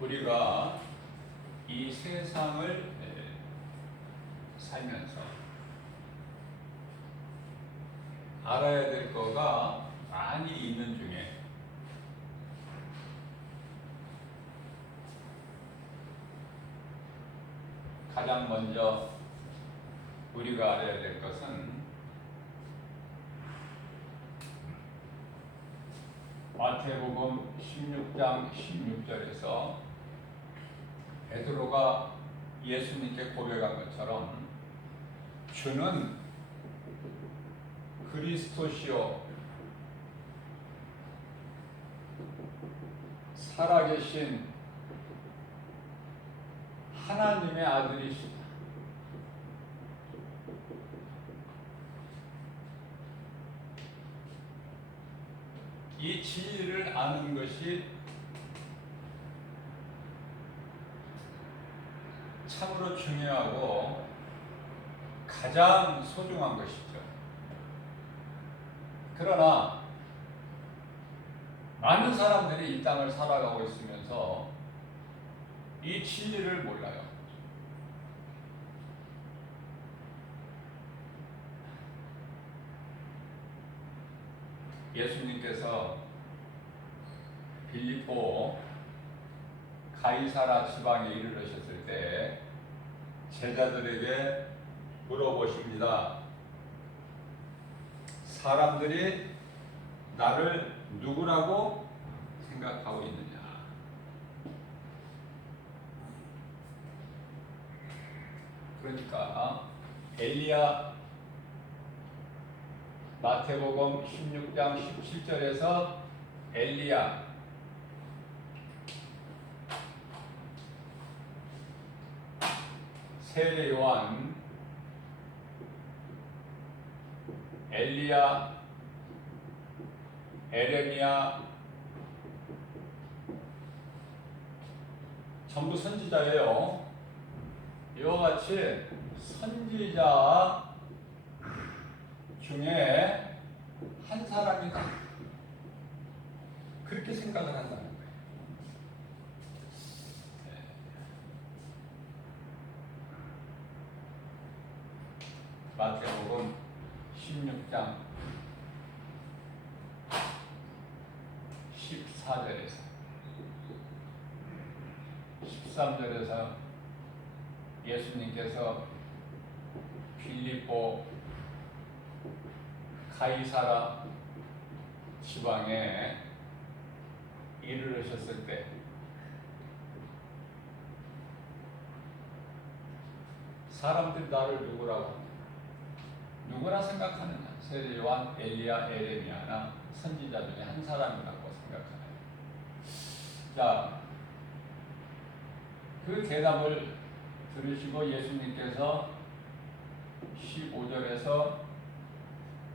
우리가 이 세상을 살면서 알아야 될 거가 많이 있는 중에 가장 먼저 우리가 알아야 될 것은 마태복음 16장 16절에서 베드로가 예수님께 고백한 것처럼 주는 그리스도시요 살아계신 하나님의 아들이시다. 이 진리를 아는 것이 참으로 중요하고 가장 소중한 것이죠. 그러나 많은 사람들이 이 땅을 살아가고 있으면서 이 진리를 몰라요. 예수님께서 빌립보 가이사라 지방에 이르르셨을 때 제자들에게 물어보십니다. 사람들이 나를 누구라고 생각하고 있느냐? 그러니까 엘리야 마태복음 16장 17절에서 엘리야 세례 요한 엘리야 에레미야 전부 선지자예요. 이와 같이 선지자 중에 한 사람이다. 그렇게 생각을 한다는 거예요. 마태복음 16장 14절에서 13절에서 예수님께서 빌립보 가이사라 지방에 이르르셨을 때 사람들이 나를 누구라 생각하느냐? 세례 요한, 엘리야, 에레미야나 선지자 중에 한 사람이라고 생각하나요? 자, 그 대답을 들으시고 예수님께서 15절에서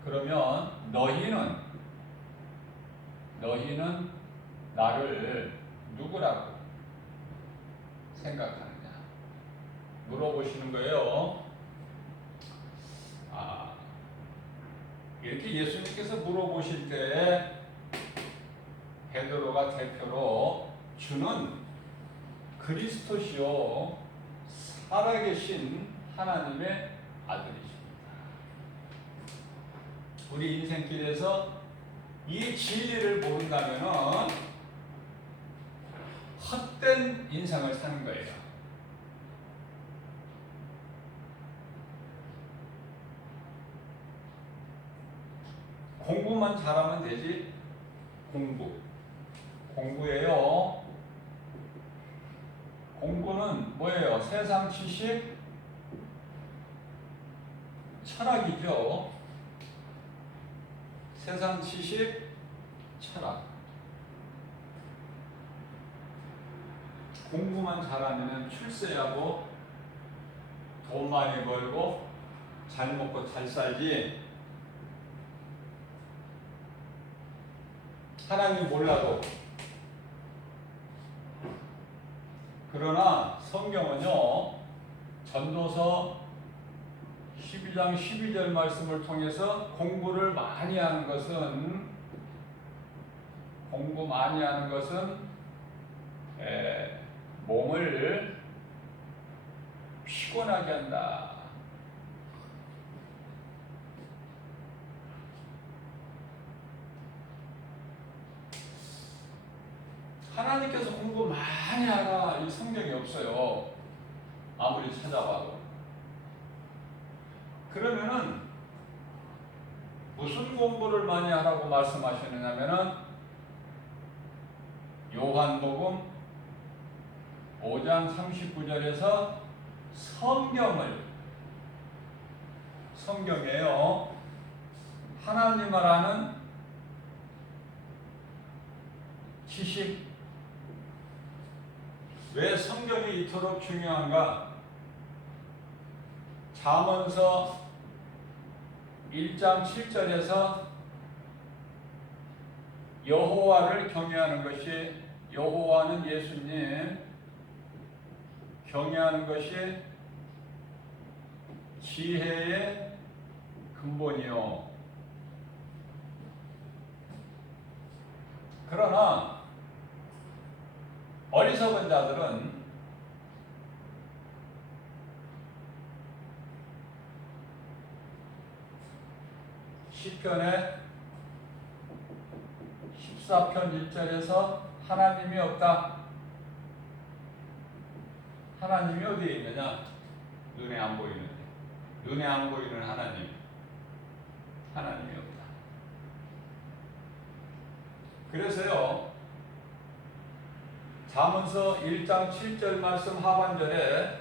그러면 너희는 나를 누구라고 생각하느냐? 물어보시는 거예요. 이렇게 예수님께서 물어보실 때 베드로가 대표로 주는 그리스도시요 살아계신 하나님의 아들이십니다. 우리 인생길에서 이 진리를 모른다면 헛된 인생을 사는 거예요. 공부만 잘하면 되지. 공부예요. 공부는 뭐예요? 세상 지식, 철학이죠. 세상 지식, 철학. 공부만 잘하면 출세하고 돈 많이 벌고 잘 먹고 잘 살지. 하나님 몰라도. 그러나 성경은요, 전도서 12장 12절 말씀을 통해서 공부 많이 하는 것은 몸을 피곤하게 한다. 하나님께서 공부 많이 하라 이 성경이 없어요. 아무리 찾아봐도. 그러면은 무슨 공부를 많이 하라고 말씀하시느냐면은 요한복음 5장 39절에서 성경이에요. 하나님을 아는 지식. 왜 성경이 이토록 중요한가? 잠언서 1장 7절에서 여호와를 경외하는 것이, 여호와는 예수님, 경외하는 것이 지혜의 근본이요. 그러나 어리석은 자들은 시편의 14편 1절에서 하나님이 없다. 하나님이 어디에 있느냐? 눈에 안 보이는데. 눈에 안 보이는 하나님이 없다. 그래서요, 잠언서 1장 7절 말씀 하반절에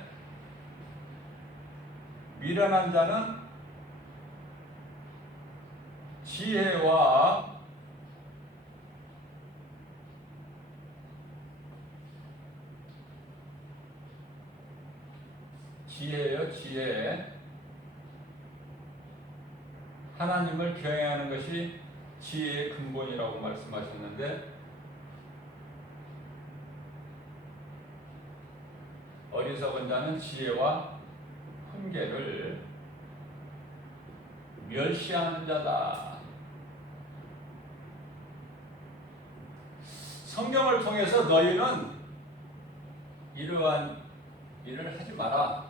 미련한 자는 지혜와 지혜요, 지혜. 하나님을 경외하는 것이 지혜의 근본이라고 말씀하셨는데, 어리석은 자는 지혜와 훈계를 멸시하는 자다. 성경을 통해서 너희는 이러한 일을 하지 마라.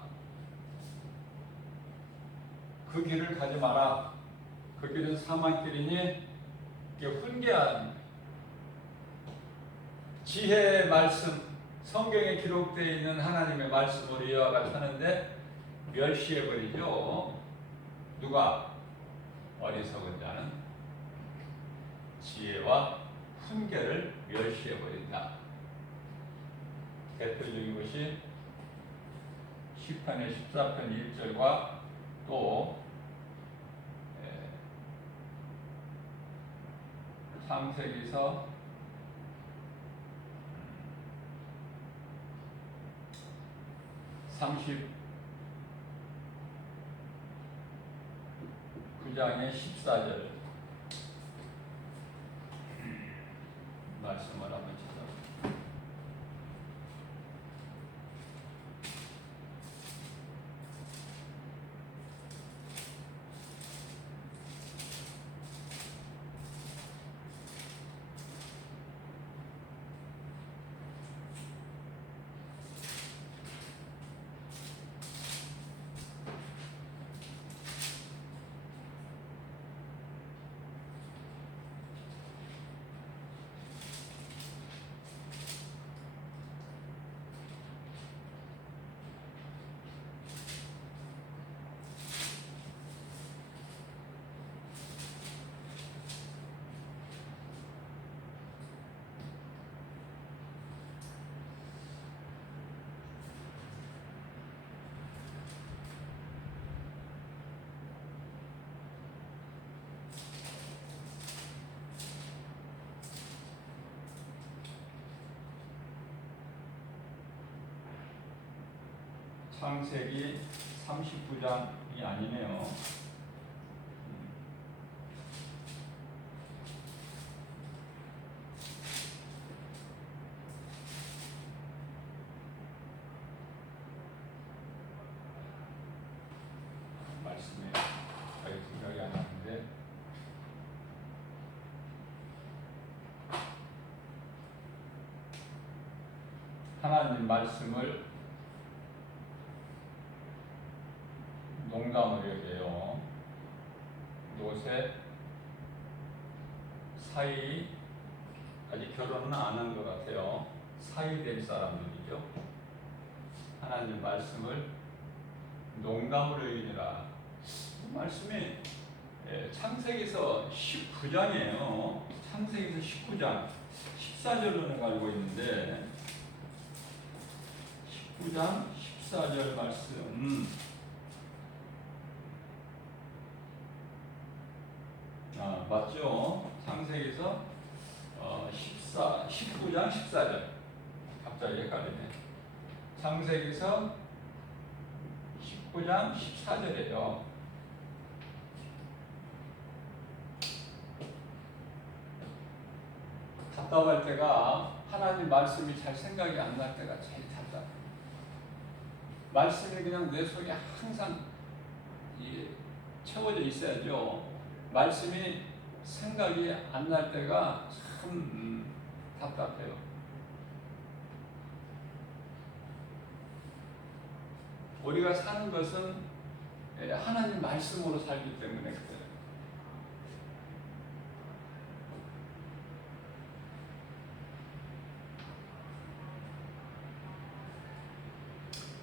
그 길을 가지 마라. 그 길은 사망길이니 훈계하는 지혜의 말씀, 성경에 기록되어 있는 하나님의 말씀으로 이와 같이 하는데 멸시해버리죠. 누가? 어리석은 자는 지혜와 훈계를 멸시해버린다. 대표적인 것이 시편의 14편 1절과 또 창세기서 39장의 14절 말씀을 한번 찾아보겠습니다. 창세기 39장이 아니네요. 말씀에 거의 생각이 안 나는데 하나님 말씀을 농담으로 여겨요. 요새 사이 아직 결혼은 안 한 것 같아요. 사이 될 사람들이죠. 하나님 말씀을 농담으로 여기니라. 말씀이 창세기서 19장이에요. 창세기서 19장 14절로는 알고 있는데 19장 14절 말씀. 맞죠? 창세기서 19장 14절. 갑자기 헷갈리네. 창세기서 19장 14절이에요. 답답할 때가, 하나님 말씀이 잘 생각이 안 날 때가 제일 답답해요. 말씀이 그냥 내 속에 항상 채워져 있어야죠. 말씀이 생각이 안 날 때가 참 답답해요. 우리가 사는 것은 하나님 말씀으로 살기 때문에 그래요.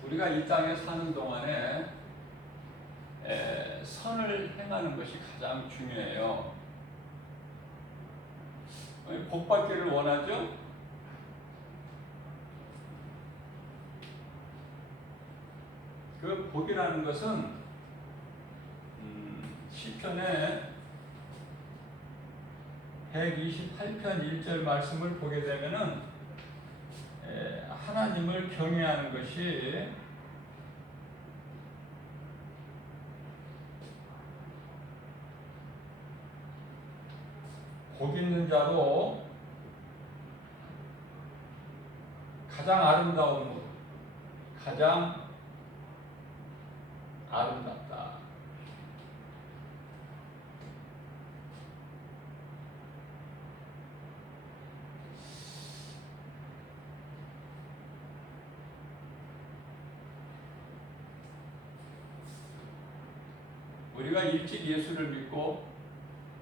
우리가 이 땅에 사는 동안에 선을 행하는 것이 가장 중요해요. 복 받기를 원하죠? 그 복이라는 것은 시편의 128편 1절 말씀을 보게 되면은 하나님을 경외하는 것이 복 있는 자로 가장 아름다운, 가장 아름답다. 우리가 일찍 예수를 믿고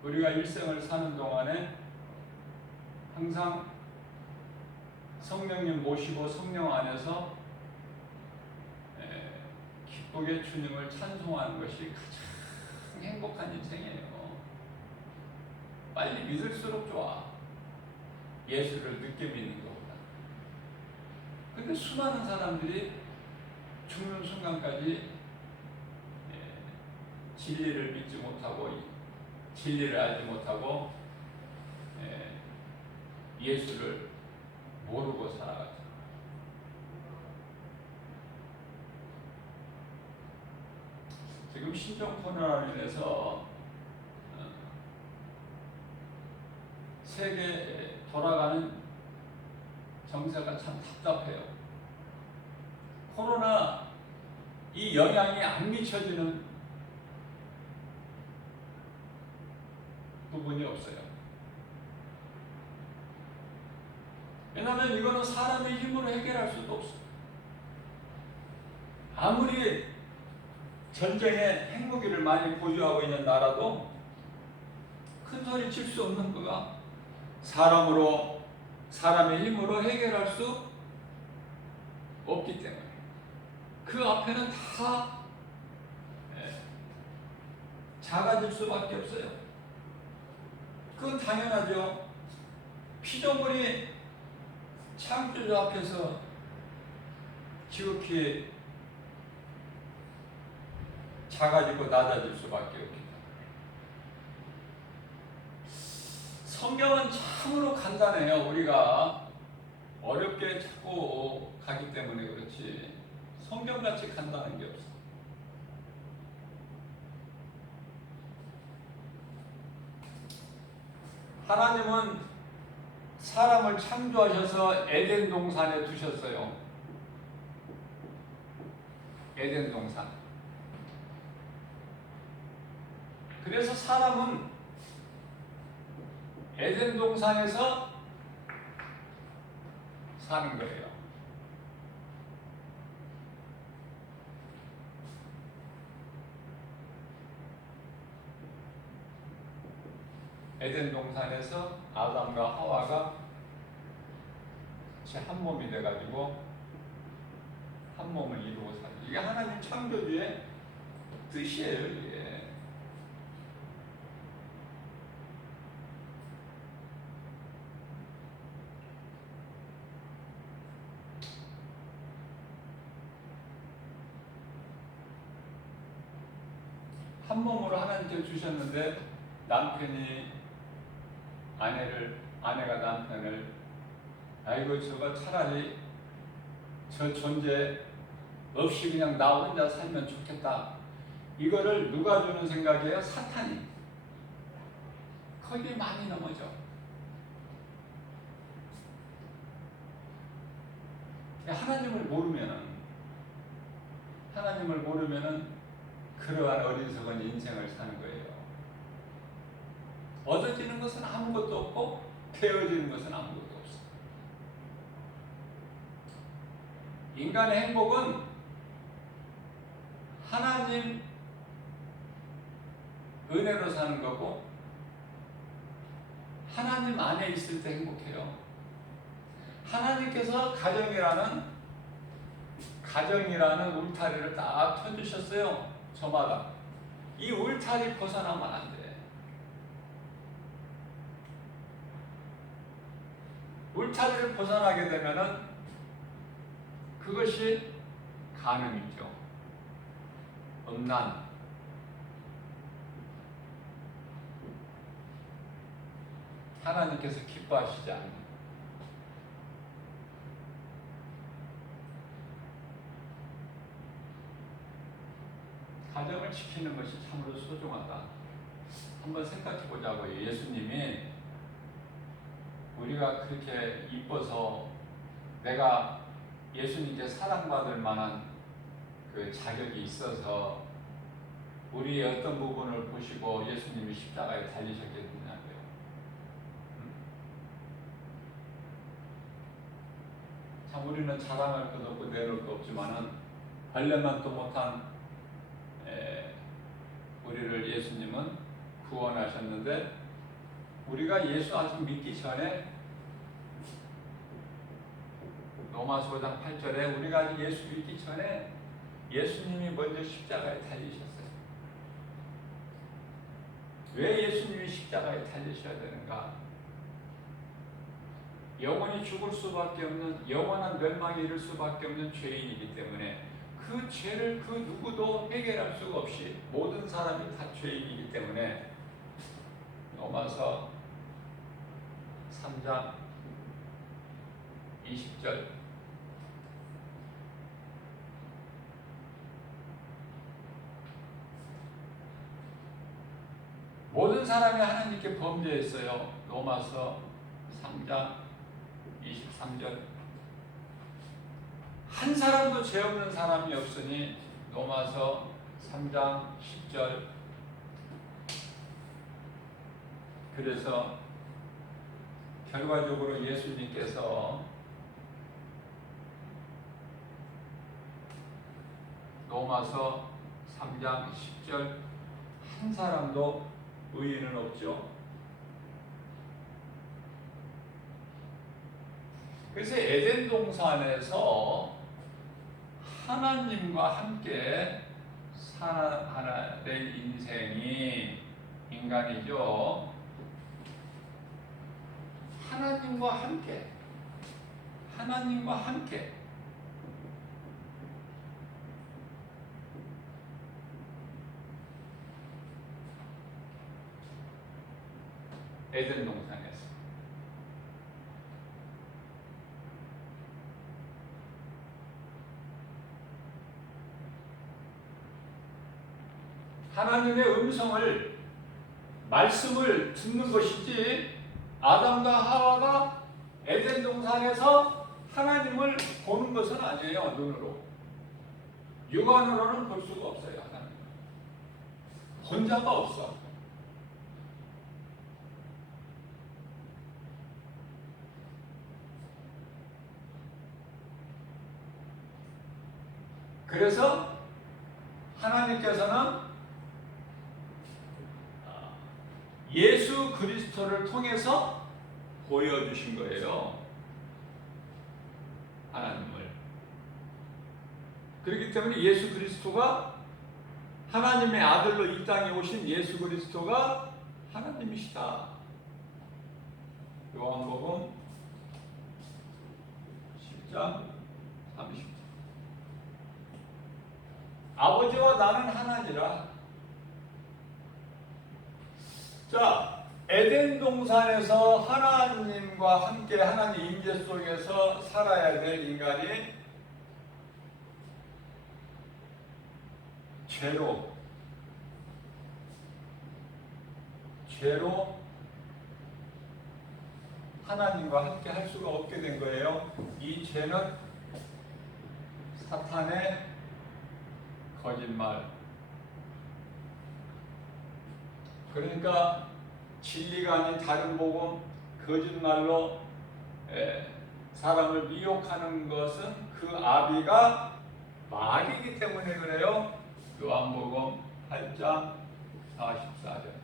우리가 일생을 사는 동안에 항상 성령님 모시고 성령 안에서 기쁘게 주님을 찬송하는 것이 가장 행복한 인생이에요. 빨리 믿을수록 좋아. 예수를 늦게 믿는 것보다. 근데 수많은 사람들이 죽는 순간까지 진리를 믿지 못하고 진리를 알지 못하고 예수를 모르고 살아가죠. 지금 신종 코로나로 인해서 세계에 돌아가는 정세가 참 답답해요. 코로나 이 영향이 안 미쳐지는 부분이 없어요. 왜냐하면 이거는 사람의 힘으로 해결할 수도 없어요. 아무리 전쟁에 핵무기를 많이 보유하고 있는 나라도 큰 소리 칠 수 없는 거가 사람의 힘으로 해결할 수 없기 때문에 그 앞에는 다 작아질 수밖에 없어요. 그건 당연하죠. 피조물이 창조주 앞에서 지극히 작아지고 낮아질 수밖에 없기 때문에. 성경은 참으로 간단해요. 우리가 어렵게 찾고 가기 때문에 그렇지 성경같이 간단한 게 없어. 하나님은 사람을 창조하셔서 에덴 동산에 두셨어요. 에덴 동산. 그래서 사람은 에덴 동산에서 사는 거예요. 에덴 동산에서 아담과 하와가 한 몸이 돼가지고 한 몸을 이루고 사는, 이게 하나님 창조주의 뜻이에요. 이게 한 몸으로 하나님께 주셨는데 남편이 아내가 남편을 아이고 저거 차라리 저 존재 없이 그냥 나 혼자 살면 좋겠다, 이거를 누가 주는 생각이에요? 사탄이. 거기에 많이 넘어져. 하나님을 모르면은 그러한 어리석은 인생을 사는 거예요. 얻어지는 것은 아무것도 없고 되어지는 것은 아무것도 없어. 인간의 행복은 하나님 은혜로 사는 거고 하나님 안에 있을 때 행복해요. 하나님께서 가정이라는 울타리를 딱 펴주셨어요. 저마다. 이 울타리 벗어나면 안 돼. 울타리를 벗어나게 되면은 그것이 간음이죠. 음란. 하나님께서 기뻐하시지 않는. 가정을 지키는 것이 참으로 소중하다. 한번 생각해 보자고요. 예수님이 우리가 그렇게 이뻐서 내가 예수님께 사랑받을 만한 그 자격이 있어서 우리의 어떤 부분을 보시고 예수님이 십자가에 달리셨겠느냐고요. 참 우리는 자랑할 것 없고 내놓을 것 없지만은 벌레만 또 못한 우리를 예수님은 구원하셨는데, 우리가 예수 아직 믿기 전에 로마서 5장 8절에 우리가 아직 예수 믿기 전에 예수님이 먼저 십자가에 달리셨어요. 왜 예수님이 십자가에 달리셔야 되는가? 영원히 죽을 수밖에 없는, 영원한 멸망에 이를 수밖에 없는 죄인이기 때문에 그 죄를 그 누구도 해결할 수가 없이 모든 사람이 다 죄인이기 때문에 로마서 3장 20절 모든 사람이 하나님께 범죄했어요. 로마서 3장 23절 한 사람도 죄 없는 사람이 없으니 로마서 3장 10절 그래서 결과적으로 예수님께서 로마서 3장 10절 한 사람도 의인은 없죠. 그래서 에덴 동산에서 하나님과 함께 살아낼 인생이 인간이죠. 하나님과 함께 에덴 동산에서 하나님의 말씀을 듣는 것이지, 아담과 하와가 에덴 동산에서 하나님을 보는 것은 아니에요. 눈으로. 육안으로는 볼 수가 없어요. 하나님. 본 자가 없어. 그래서 하나님께서는 예수 그리스도를 통해서 보여주신 거예요. 하나님을. 그렇기 때문에 예수 그리스도가 하나님의 아들로 이 땅에 오신 예수 그리스도가 하나님이시다. 요한복음 10장 30절. 아버지와 나는 하나니라. 자, 에덴 동산에서 하나님과 함께 하나님 임재 속에서 살아야 될 인간이 죄로 하나님과 함께 할 수가 없게 된 거예요. 이 죄는 사탄의 거짓말. 그러니까 진리가 아닌 다른 복음, 거짓말로 사람을 미혹하는 것은 그 아비가 마귀이기 때문에 그래요. 요한복음 8장 44절.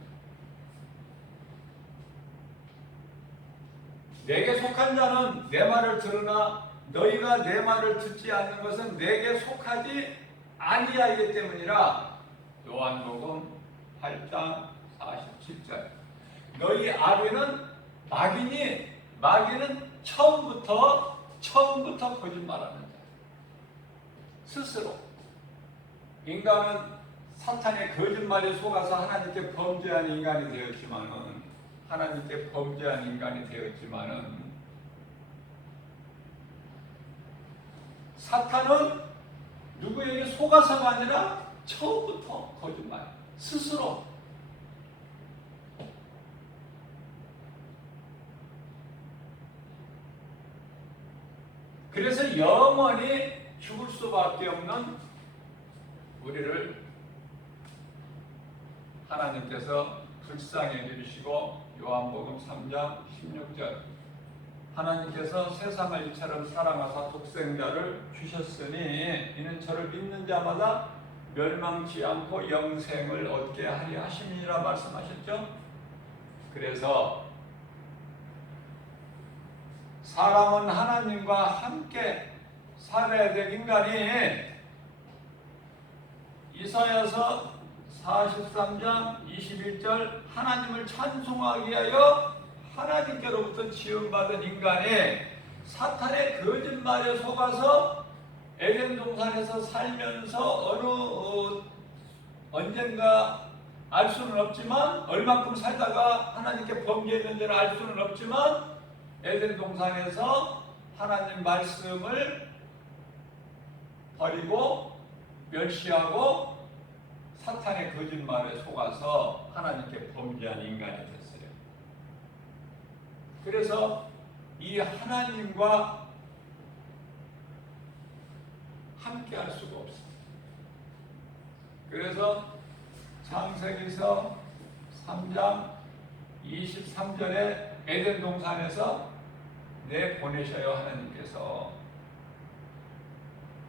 내게 속한 자는 내 말을 들으나 너희가 내 말을 듣지 않는 것은 내게 속하지 아니하기 때문이라. 요한복음 8장 47절. 너희 아비는 마귀니 마귀는 처음부터 거짓말하는 자. 스스로 인간은 사탄의 거짓말에 속아서 하나님께 범죄한 인간이 되었지만은 사탄은 누구에게 속아서가 아니라 처음부터 거짓말, 스스로. 그래서 영원히 죽을 수밖에 없는 우리를 하나님께서 불쌍히 여기시고 요한복음 3장 16절 하나님께서 세상을 이처럼 사랑하사 독생자를 주셨으니 이는 저를 믿는 자마다 멸망치 않고 영생을 얻게 하려 하심이라 말씀하셨죠. 그래서 사람은 하나님과 함께 살아야 될 인간이 이사야서 43장 21절 하나님을 찬송하기 위하여 하나님께로부터 지음받은 인간이 사탄의 거짓말에 속아서 에덴 동산에서 살면서 언젠가 알 수는 없지만 얼만큼 살다가 하나님께 범죄했는지는 알 수는 없지만 에덴 동산에서 하나님 말씀을 버리고 멸시하고 사탄의 거짓말에 속아서 하나님께 범죄한 인간이 됐어요. 그래서 이 하나님과 함께 할 수가 없어요. 그래서 창세기서 3장 23절에 에덴 동산에서 내보내셔요. 하나님께서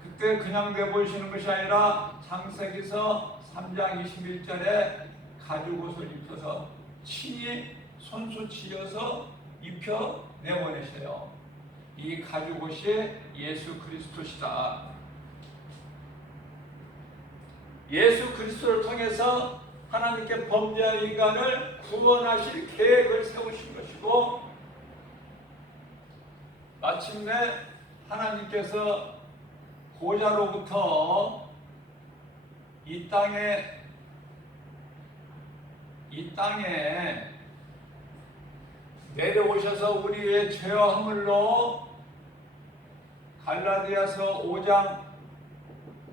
그때 그냥 내보시는 것이 아니라 창세기서 3장 21절에 가죽옷을 입혀서 친히 손수 치여서 입혀 내보내셔요. 이 가죽옷이 예수 그리스도시다. 예수 그리스도를 통해서 하나님께 범죄한 인간을 구원하실 계획을 세우신 것이고 마침내 하나님께서 고자로부터 이 땅에 내려오셔서 우리의 죄와 허물로 갈라디아서 5장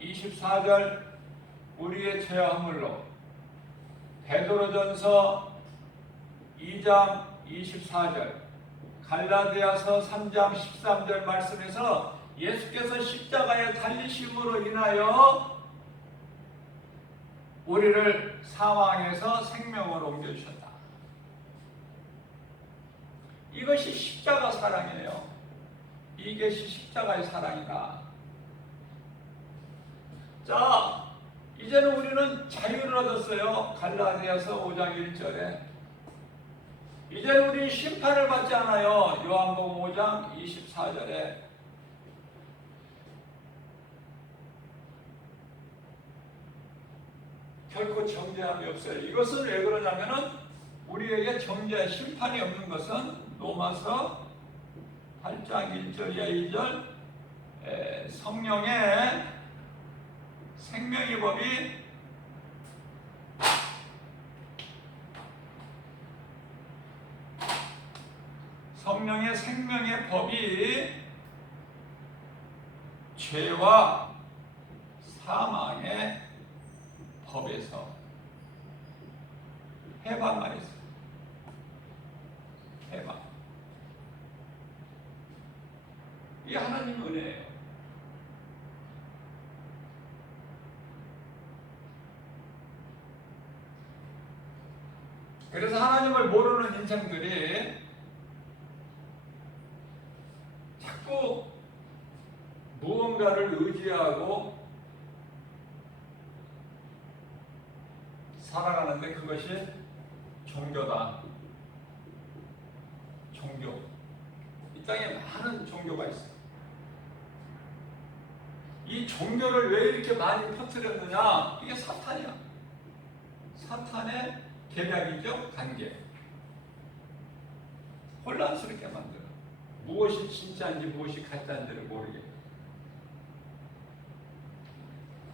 24절 우리의 죄와 허물로 베드로전서 2장 24절 갈라디아서 3장 13절 말씀에서 예수께서 십자가에 달리심으로 인하여 우리를 사망에서 생명으로 옮겨주셨다. 이것이 십자가 사랑이에요. 이것이 십자가의 사랑이다. 자, 이제는 우리는 자유를 얻었어요. 갈라디아서 5장 1절에 이제 우리 심판을 받지 않아요. 요한복음 5장 24절에 결코 정죄함이 없어요. 이것은 왜 그러냐면은 우리에게 정죄 심판이 없는 것은 로마서 8장 1절 이하 2절 성령의 생명의 법이 성령의 생명의 법이 죄와 사망의 법에서 해방하였어요. 해방. 이게 하나님 은혜예요. 그래서 하나님을 모르는 인생들이 자꾸 무언가를 의지하고 살아가는데 그것이 종교다. 종교. 이 땅에 많은 종교가 있어요. 이 종교를 왜 이렇게 많이 퍼뜨렸느냐? 이게 사탄이야. 사탄의 계략이죠. 관계. 혼란스럽게 만들어. 무엇이 진짜인지 무엇이 가짜인지를 모르게.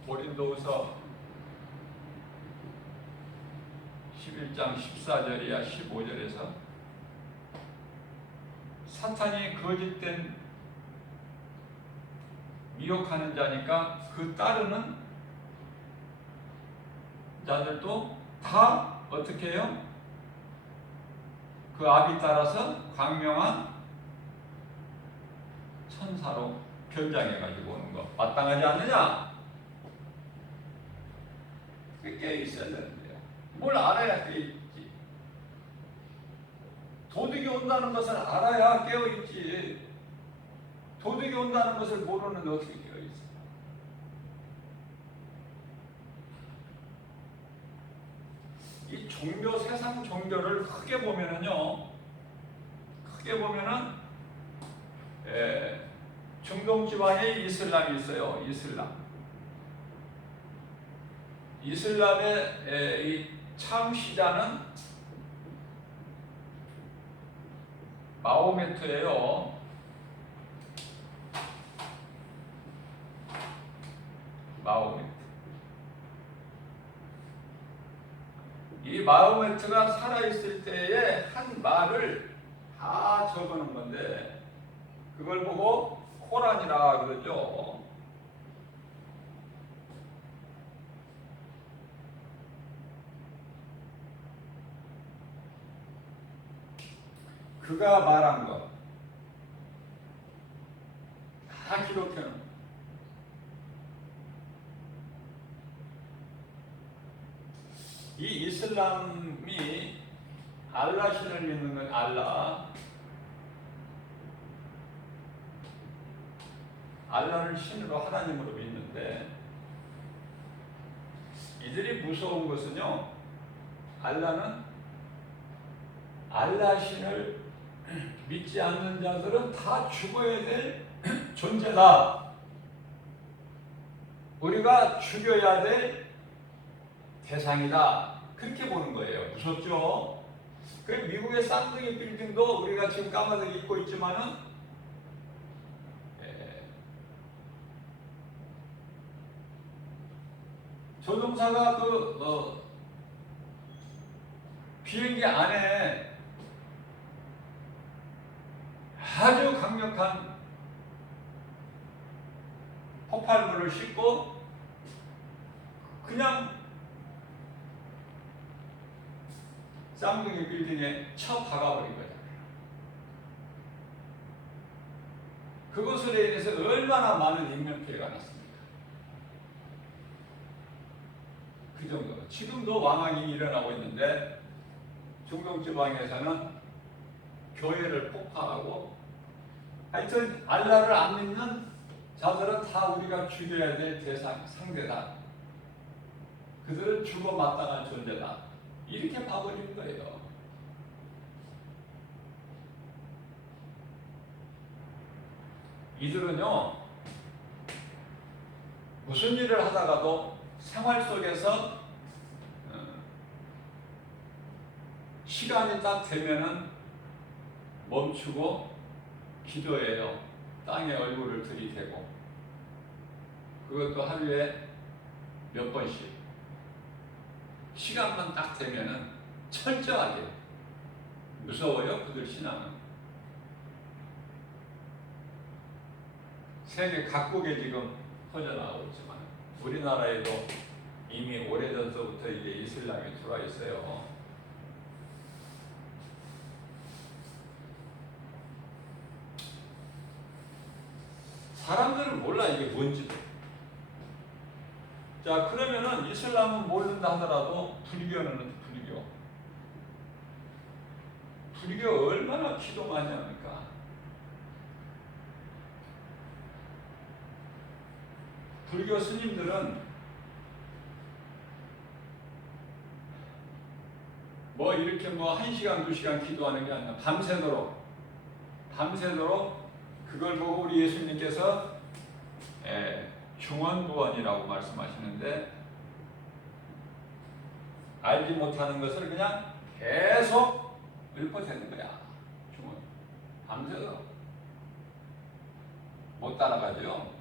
고린도후서 11장 14절이야 15절에서 사탄이 거짓된 미혹하는 자니까 그 따르는 자들도 다 어떻게 해요? 그 압이 따라서 광명한 천사로 변장해 가지고 오는 거 마땅하지 않느냐? 그게 깨어 있어야 되는데요. 뭘 알아야 깨어 있지. 도둑이 온다는 것을 알아야 깨어 있지. 도둑이 온다는 것을 모르는데 어떻게 깨어 있어? 이 종교, 세상 종교를 크게 보면은요, 크게 보면은 중동 지방에 이슬람이 있어요. 이슬람의 이 창시자는 마호메트예요. 마호메트. 이 마호메트가 살아있을 때의 한 말을 다 적어놓은 건데 그걸 보고 코란이라 그러죠. 그가 말한 것 다 기록해놓은 것. 이 이슬람이 알라 신을 믿는 건 알라를 신으로 하나님으로 믿는데 이들이 무서운 것은요, 알라는 알라 신을 믿지 않는 자들은 다 죽어야 될 존재다. 우리가 죽여야 될 대상이다. 그렇게 보는 거예요. 무섭죠? 그 미국의 쌍둥이 빌딩도 우리가 지금 까마득 입고 있지만은 조종사가 비행기 안에 아주 강력한 폭발물을 싣고 그냥 쌍둥이 빌딩에 쳐 박아버린 거예요. 그것으로 인해서 얼마나 많은 인명피해가 났습니까? 그 정도. 지금도 왕왕이 일어나고 있는데 중동지방에서는 교회를 폭파하고 하여튼 알라를 안 믿는 자들은 다 우리가 죽여야 될 대상, 상대다. 그들은 죽어 마땅한 존재다. 이렇게 봐버리는 거예요. 이들은요 무슨 일을 하다가도 생활 속에서 시간이 딱 되면은 멈추고 기도해요. 땅에 얼굴을 들이대고, 그것도 하루에 몇 번씩. 시간만 딱 되면은 철저하게. 무서워요, 그들 신앙은. 세계 각국에 지금 퍼져나가고 있지만 우리나라에도 이미 오래전서부터 이제 이슬람이 들어와 있어요. 사람들은 몰라 이게 뭔지도. 자, 그러면은 이슬람은 모른다 하더라도 불교는 불교 얼마나 기도 많이 합니까? 불교 스님들은 뭐 이렇게 뭐 1시간, 2시간 기도하는 게 아니라 밤새도록 그걸 보고 우리 예수님께서 중언부언이라고 말씀하시는데, 알지 못하는 것을 그냥 계속 읊어대는 거야. 중언. 밤새도록. 못 따라가죠.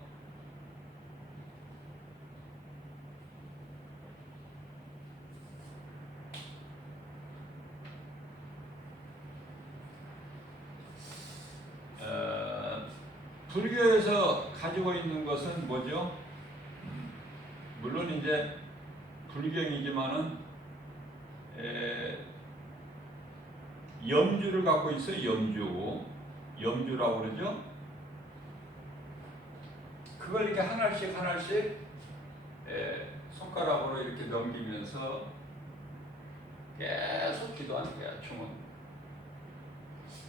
불교에서 가지고 있는 것은 뭐죠? 물론 이제 불경이지만은 염주를 갖고 있어요. 염주라고 그러죠. 그걸 이렇게 하나씩 손가락으로 이렇게 넘기면서 계속 기도하는 거야. 중은.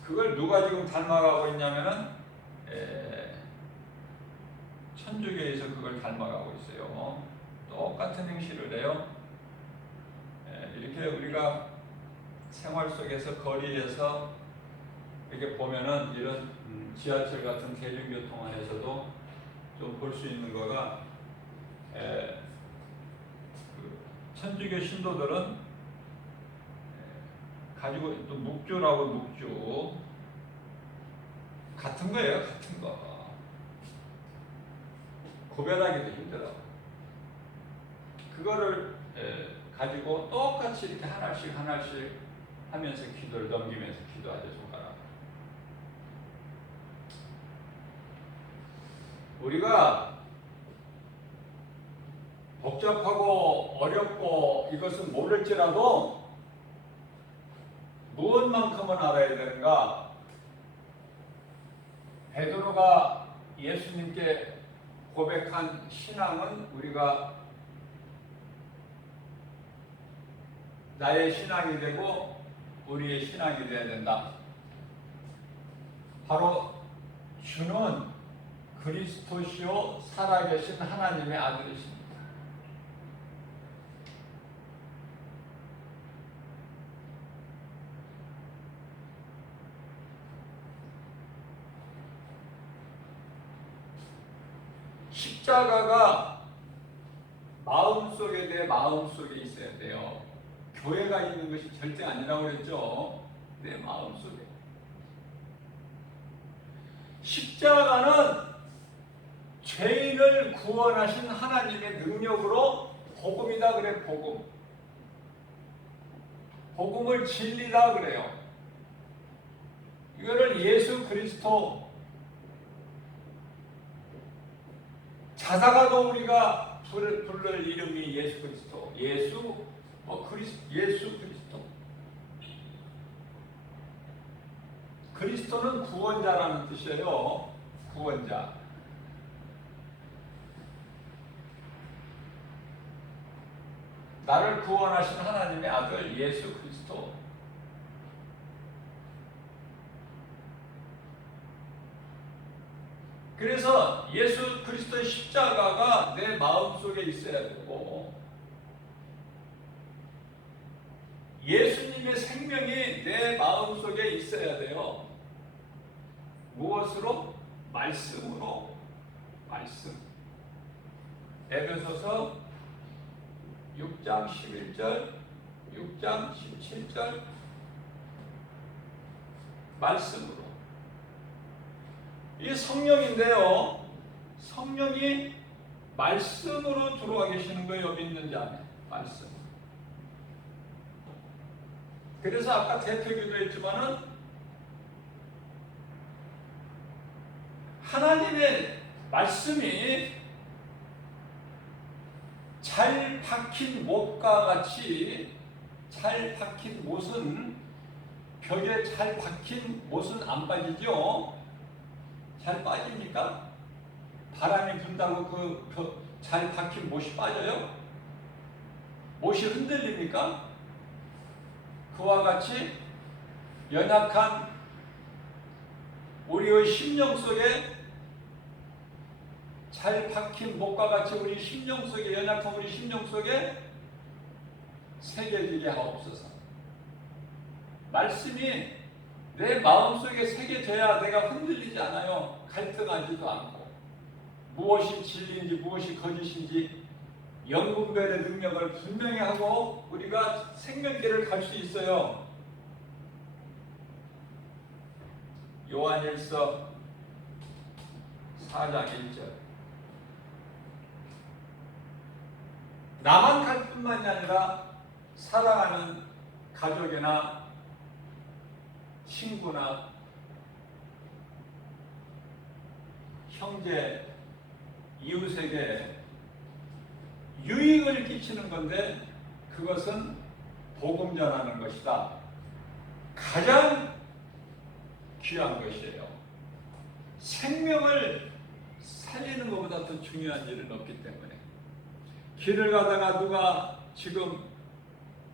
그걸 누가 지금 닮아가고 있냐면은 천주교에서 그걸 닮아가고 있어요. 똑같은 행실을 해요. 이렇게 우리가 생활 속에서 거리에서 이렇게 보면은 이런 지하철 같은 대중교통 안에서도 좀 볼 수 있는 거가, 천주교 신도들은 가지고 또 묵주 같은 거예요. 같은 거. 구별하기도 힘들어. 그거를 가지고 똑같이 이렇게 하나씩 하면서 기도를 넘기면서 기도하죠. 손가락. 우리가 복잡하고 어렵고 이것은 모를지라도 무엇만큼은 알아야 되는가? 베드로가 예수님께 고백한 신앙은 우리가 나의 신앙이 되고 우리의 신앙이 되어야 된다. 바로 주는 그리스도시요 살아계신 하나님의 아들이십니다. 십자가가 내 마음속에 있어야 돼요. 교회가 있는 것이 절대 아니라고 그랬죠. 내 마음속에. 십자가는 죄인을 구원하신 하나님의 능력으로 복음이다 그래. 복음을 진리다 그래요. 이거를 예수 그리스도, 자다가도 우리가 부를 이름이 예수 그리스도, 예수 그리스도. 그리스도는 구원자라는 뜻이에요. 구원자. 나를 구원하신 하나님의 아들 예수 그리스도. 그래서 예수 그리스도의 십자가가 내 마음속에 있어야 되고, 예수님의 생명이 내 마음속에 있어야 돼요. 무엇으로? 말씀으로 말씀. 에베소서 6장 11절, 6장 17절 말씀으로. 이 성령인데요. 성령이 말씀으로 들어와 계시는 거예요. 믿는 자는 말씀. 그래서 아까 대표기도 했지만은 하나님의 말씀이 잘 박힌 못과 같이, 잘 박힌 못은, 벽에 잘 박힌 못은 안 빠지죠? 잘 빠집니까? 바람이 분다고 잘 박힌 못이 빠져요? 못이 흔들립니까? 그와 같이 연약한 우리의 심령 속에, 잘 박힌 못과 같이 우리 심령 속에, 연약한 우리 심령 속에 새겨지게 하옵소서. 말씀이 내 마음속에 새겨져야 내가 흔들리지 않아요. 갈등하지도 않고, 무엇이 진리인지 무엇이 거짓인지 영분별의 능력을 분명히 하고 우리가 생명길을 갈 수 있어요. 요한일서 4장 1절. 나만 갈 뿐만이 아니라 사랑하는 가족이나 친구나 형제, 이웃에게 유익을 끼치는 건데 그것은 복음 전하는 것이다. 가장 귀한 것이에요. 생명을 살리는 것보다 더 중요한 일은 없기 때문에. 길을 가다가 누가 지금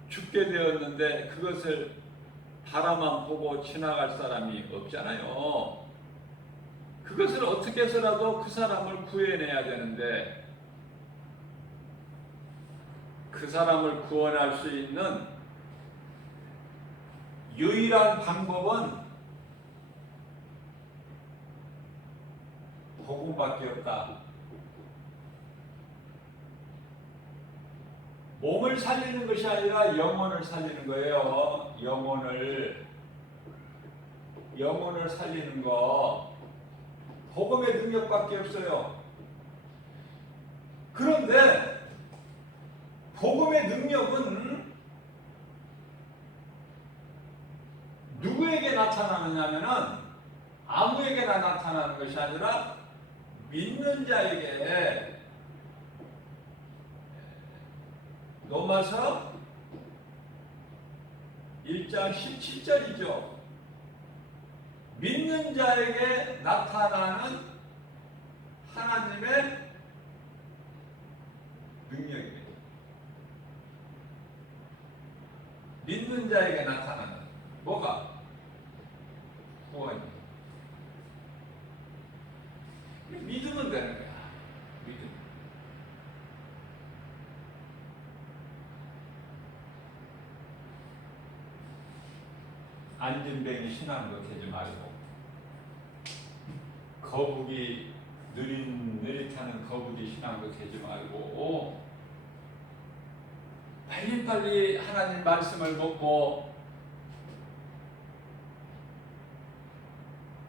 죽게 되었는데 그것을 바라만 보고 지나갈 사람이 없잖아요. 그것을 어떻게 해서라도 그 사람을 구해내야 되는데, 그 사람을 구원할 수 있는 유일한 방법은 복음밖에 없다. 몸을 살리는 것이 아니라 영혼을 살리는 거예요. 영혼을 살리는 거. 복음의 능력밖에 없어요. 그런데 복음의 능력은 누구에게 나타나느냐면은 아무에게나 나타나는 것이 아니라 믿는 자에게. 로마서 1장 17절이죠. 믿는 자에게 나타나는 하나님의 능력입니다. 믿는 자에게 나타나는 뭐가? 구원이. 믿으면 되는 거야. 믿음. 안진뱅이 신앙도 되지 말고, 거북이 느릿하는 거북이 신앙도 되지 말고, 빨리빨리 하나님 말씀을 먹고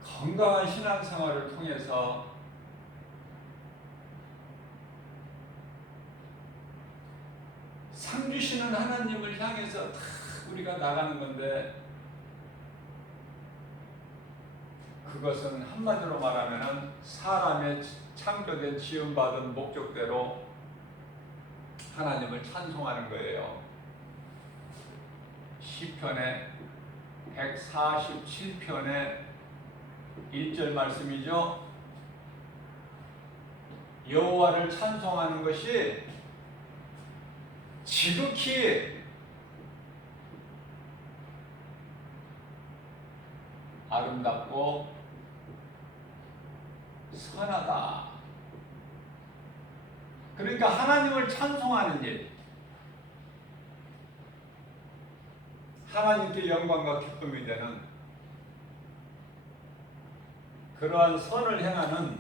건강한 신앙생활을 통해서 상 주시는 하나님을 향해서 다 우리가 나가는 건데, 그것은 한마디로 말하면 사람의 창조된 지음받은 목적대로 하나님을 찬송하는 거예요. 시편의 147편의 1절 말씀이죠. 여호와를 찬송하는 것이 지극히 아름답고 선하다. 그러니까 하나님을 찬송하는 일, 하나님께 영광과 기쁨이 되는 그러한 선을 행하는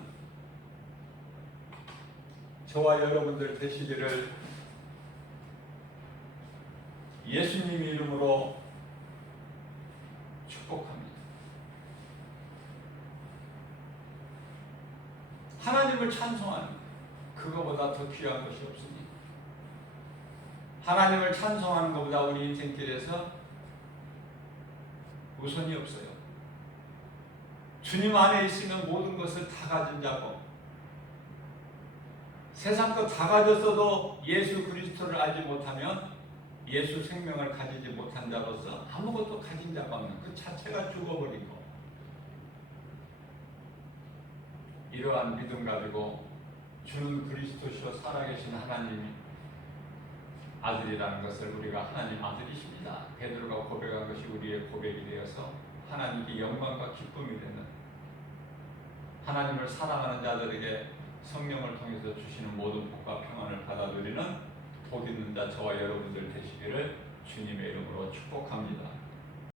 저와 여러분들 되시기를 예수님 이름으로 축복합니다. 하나님을 찬송하는 그거보다 더 귀한 것이 없으니 하나님을 찬송하는 것보다 우리 인생길에서 우선이 없어요. 주님 안에 있으면 모든 것을 다 가진 자고 세상 것 다 가졌어도 예수 그리스도를 알지 못하면 예수 생명을 가지지 못한 자로서 아무것도 가진 자가 없는 그 자체가 죽어버리고 이러한 믿음 가지고 주는 그리스도시요 살아계신 하나님 아들이라는 것을 우리가 하나님 아들이십니다. 베드로가 고백한 것이 우리의 고백이 되어서 하나님께 영광과 기쁨이 되는 하나님을 사랑하는 자들에게 성령을 통해서 주시는 모든 복과 평안을 받아 누리는 복 있는 자 저와 여러분들 되시기를 주님의 이름으로 축복합니다.